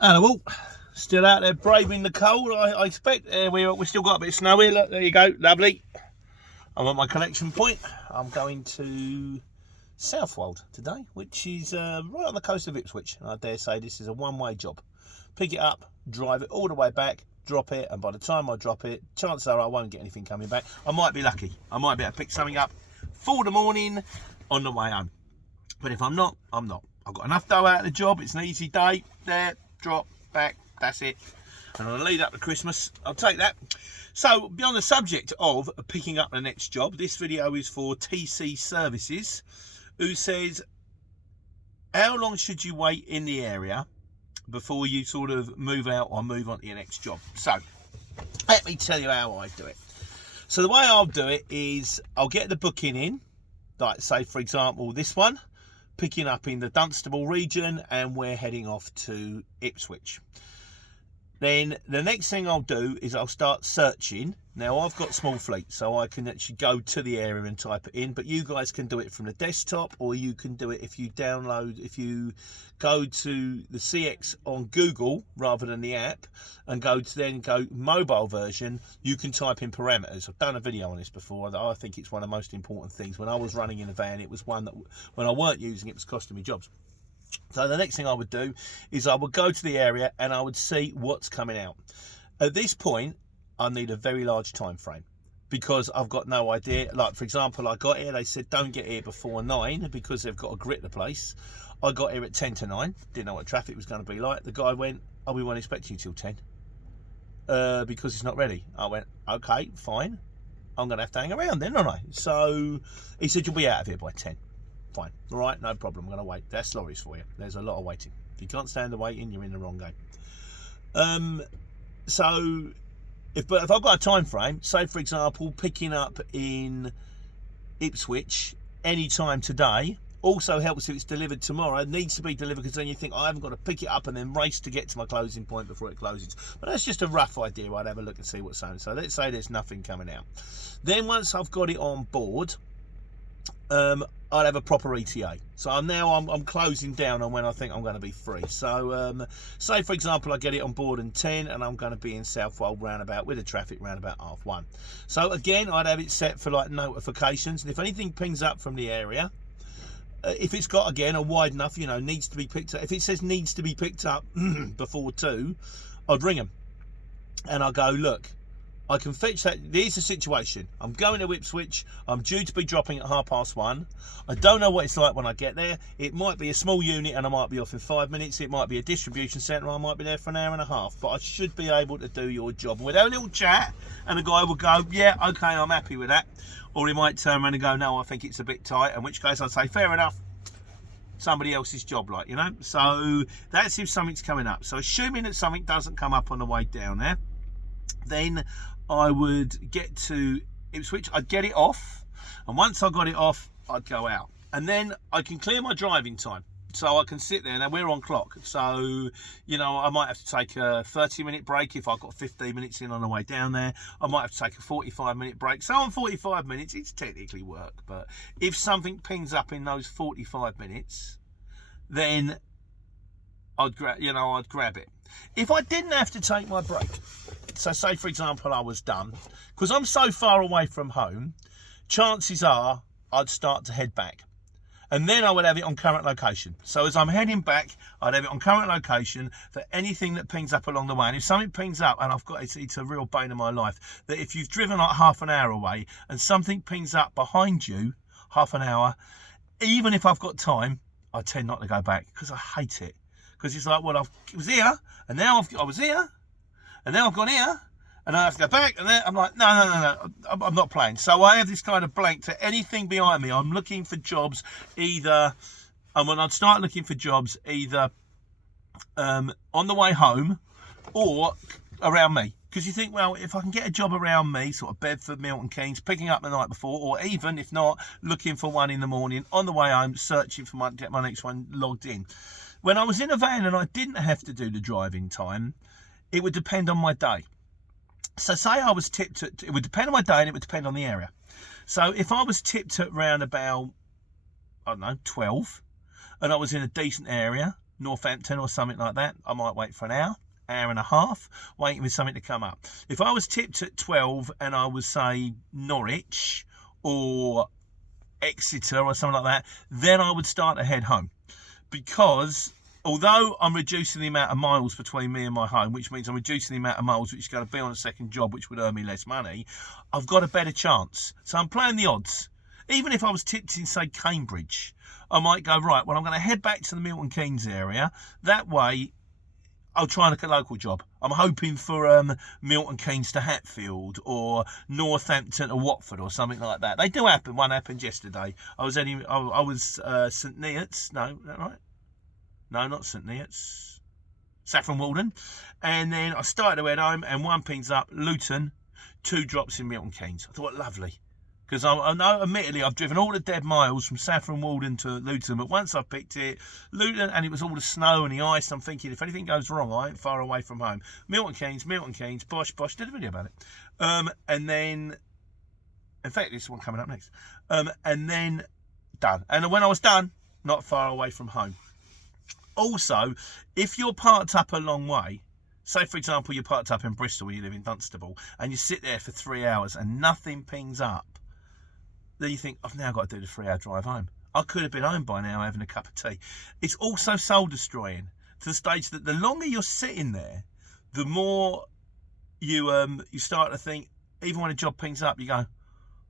Hello all, still out there braving the cold. I expect we still got a bit of snow here. Look, there you go, lovely. I'm at my collection point. I'm going to Southwold today, which is right on the coast of Ipswich. And I dare say this is a one-way job. Pick it up, drive it all the way back, drop it, and by the time I drop it, chances are I won't get anything coming back. I might be lucky. I might be able to pick something up for the morning on the way home. But if I'm not, I'm not. I've got enough dough out of the job. It's an easy day. There, drop, back, that's it. And on the lead up to Christmas, I'll take that. So, beyond the subject of picking up the next job, this video is for TC Services, who says, how long should you wait in the area before you sort of move out or move on to your next job? So, let me tell you how I do it. So, the way I'll do it is I'll get the booking in, like say, for example, this one, picking up in the Dunstable region, and we're heading off to Ipswich. Then the next thing I'll do is I'll start searching. Now I've got small fleet, so I can actually go to the area and type it in, but you guys can do it from the desktop, or you can do it if you go to the CX on Google rather than the app and go mobile version. You can type in parameters. I've done a video on this before. I think it's one of the most important things. When I was running in a van, it was one that when I weren't using it was costing me jobs. So the next thing I would do is I would go to the area and I would see what's coming out. At this point, I need a very large time frame because I've got no idea. Like, for example, I got here, they said don't get here before 9 because they've got to grit the place. I got here at 10 to 9, didn't know what traffic was going to be like. The guy went, oh, we won't expect you till 10 because it's not ready. I went, okay, fine. I'm going to have to hang around then, aren't I? So he said, you'll be out of here by 10. Fine, all right, no problem, I'm going to wait. That's lorries for you. There's a lot of waiting. If you can't stand the waiting, you're in the wrong game. So if I've got a time frame, say for example picking up in Ipswich any time today, also helps if it's delivered tomorrow. It needs to be delivered because then you think, I haven't got to pick it up and then race to get to my closing point before it closes. But that's just a rough idea. I'd have a look and see what's on. So let's say there's nothing coming out. Then once I've got it on board, I'd have a proper ETA. So I'm closing down on when I think I'm going to be free. So say for example I get it on board in 10 and I'm going to be in Southwold roundabout with the traffic roundabout 1:30. So again, I'd have it set for like notifications, and if anything pings up from the area, if it's got again a wide enough, needs to be picked up. If it says needs to be picked up before 2, I'd ring them and I'll go, look, I can fetch that. Here's the situation. I'm going to Ipswich. I'm due to be dropping at 1:30. I don't know what it's like when I get there. It might be a small unit and I might be off in 5 minutes. It might be a distribution centre. I might be there for an hour and a half. But I should be able to do your job. And we'd have a little chat and the guy will go, yeah, okay, I'm happy with that. Or he might turn around and go, no, I think it's a bit tight. In which case I'd say, fair enough. Somebody else's job, So that's if something's coming up. So assuming that something doesn't come up on the way down there, then I would get to Ipswich, I'd get it off, and once I got it off, I'd go out. And then I can clear my driving time. So I can sit there. Now we're on clock, so I might have to take a 30-minute break if I've got 15 minutes in on the way down there. I might have to take a 45-minute break. So on 45 minutes, it's technically work, but if something pings up in those 45 minutes, then I'd grab it. If I didn't have to take my break, so say for example I was done, because I'm so far away from home, chances are I'd start to head back. And then I would have it on current location. So as I'm heading back, I'd have it on current location for anything that pings up along the way. And if something pings up, and it's a real bane of my life, that if you've driven like half an hour away and something pings up behind you, half an hour, even if I've got time, I tend not to go back because I hate it. Because it's like, well, I was here, and now I was here, and now I've gone here, and I have to go back, and then I'm like, no, I'm not playing. So I have this kind of blank to anything behind me. I'm looking for jobs either, and when I'd start looking for jobs either on the way home or around me. Because you think, well, if I can get a job around me, sort of Bedford, Milton Keynes, picking up the night before, or even, if not, looking for one in the morning, on the way home, searching for get my next one logged in. When I was in a van and I didn't have to do the driving time, it would depend on my day. So say I was tipped at, it would depend on my day and it would depend on the area. So if I was tipped at around about, 12, and I was in a decent area, Northampton or something like that, I might wait for an hour and a half, waiting for something to come up. If I was tipped at 12 and I was, say, Norwich or Exeter or something like that, then I would start to head home. Because although I'm reducing the amount of miles between me and my home, which means I'm reducing the amount of miles which is going to be on a second job, which would earn me less money, I've got a better chance. So I'm playing the odds. Even if I was tipped in, say, Cambridge, I might go, right, well, I'm going to head back to the Milton Keynes area. That way, I'll try and look at a local job. I'm hoping for Milton Keynes to Hatfield or Northampton to Watford or something like that. They do happen. One happened yesterday. I was St Neots. No, is that right? No, not St Neots. Saffron Walden. And then I started to head home and one pings up Luton, 2 drops in Milton Keynes. I thought, lovely. Because I know, admittedly, I've driven all the dead miles from Saffron Walden to Luton, but once I picked it, Luton, and it was all the snow and the ice, I'm thinking, if anything goes wrong, I ain't far away from home. Milton Keynes, bosh, did a video about it. And then, in fact, this is one coming up next. And then, done. And when I was done, not far away from home. Also, if you're parked up a long way, say, for example, you're parked up in Bristol, you live in Dunstable, and you sit there for 3 hours and nothing pings up, then you think, I've now got to do the 3-hour drive home. I could have been home by now having a cup of tea. It's also soul destroying to the stage that the longer you're sitting there, the more you start to think, even when a job pings up, you go,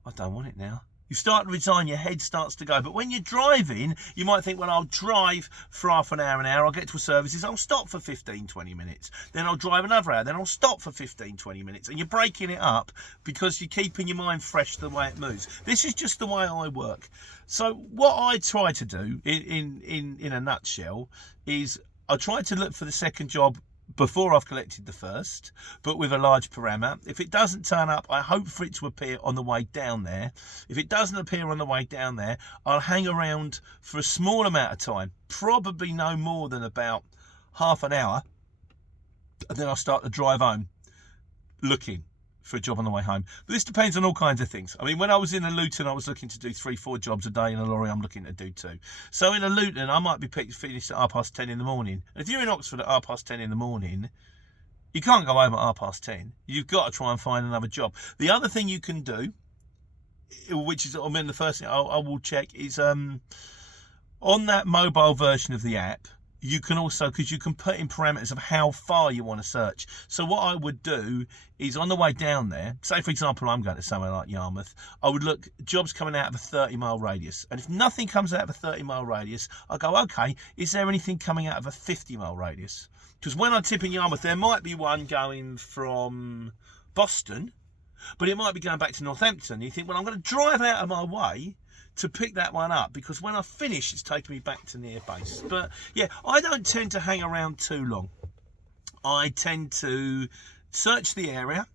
I don't want it now. You start to resign, your head starts to go. But when you're driving, you might think, well, I'll drive for half an hour, I'll get to a services, I'll stop for 15, 20 minutes. Then I'll drive another hour, then I'll stop for 15, 20 minutes. And you're breaking it up because you're keeping your mind fresh the way it moves. This is just the way I work. So what I try to do, in a nutshell, is I try to look for the second job before I've collected the first, but with a large parameter. If it doesn't turn up, I hope for it to appear on the way down there. If it doesn't appear on the way down there, I'll hang around for a small amount of time, probably no more than about half an hour, and then I'll start to drive home looking for a job on the way home. But this depends on all kinds of things. I mean, when I was in a Luton, I was looking to do 3-4 jobs a day. In a lorry, I'm looking to do 2. So in a Luton, I might be finished at 10:30 in the morning. And if you're in Oxford at 10:30 in the morning, you can't go home at 10:30. You've got to try and find another job. The other thing you can do, which is, I mean, the first thing I will check is on that mobile version of the app, you can also, because you can put in parameters of how far you want to search. So what I would do is on the way down there, say for example I'm going to somewhere like Yarmouth, I would look jobs coming out of a 30-mile radius, and if nothing comes out of a 30-mile radius, I go, okay, is there anything coming out of a 50-mile radius? Because when I tip in Yarmouth, there might be one going from Boston, but it might be going back to Northampton. You think, well, I'm going to drive out of my way to pick that one up, because when I finish, it's taking me back to near base. But yeah, I don't tend to hang around too long. I tend to search the area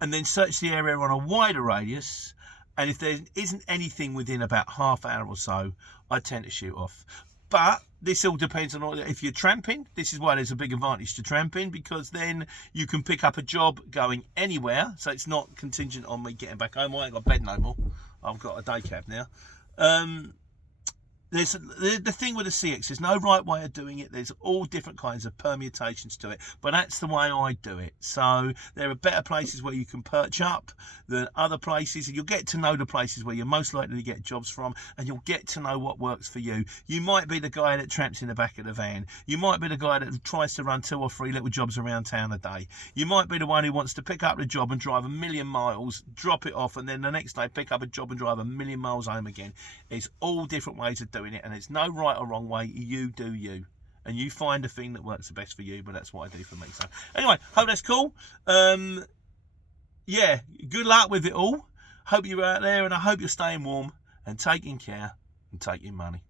and then search the area on a wider radius, and if there isn't anything within about half hour or so, I tend to shoot off. But this all depends on if you're tramping. This is why there's a big advantage to tramping, because then you can pick up a job going anywhere, so it's not contingent on me getting back home. I ain't got bed no more. I've got a day cab now. There's the thing with the CX, there's no right way of doing it. There's all different kinds of permutations to it, but that's the way I do it. So there are better places where you can perch up than other places, and you'll get to know the places where you're most likely to get jobs from, and you'll get to know what works for you. You might be the guy that tramps in the back of the van. You might be the guy that tries to run 2 or 3 little jobs around town a day. You might be the one who wants to pick up the job and drive 1,000,000 miles, drop it off, and then the next day pick up a job and drive 1,000,000 miles home again. It's all different ways of doing it, and there's no right or wrong way. You do you, and you find the thing that works the best for you. But that's what I do for me. So anyway, hope that's cool. Yeah, good luck with it all. Hope you're out there, and I hope you're staying warm and taking care and taking money.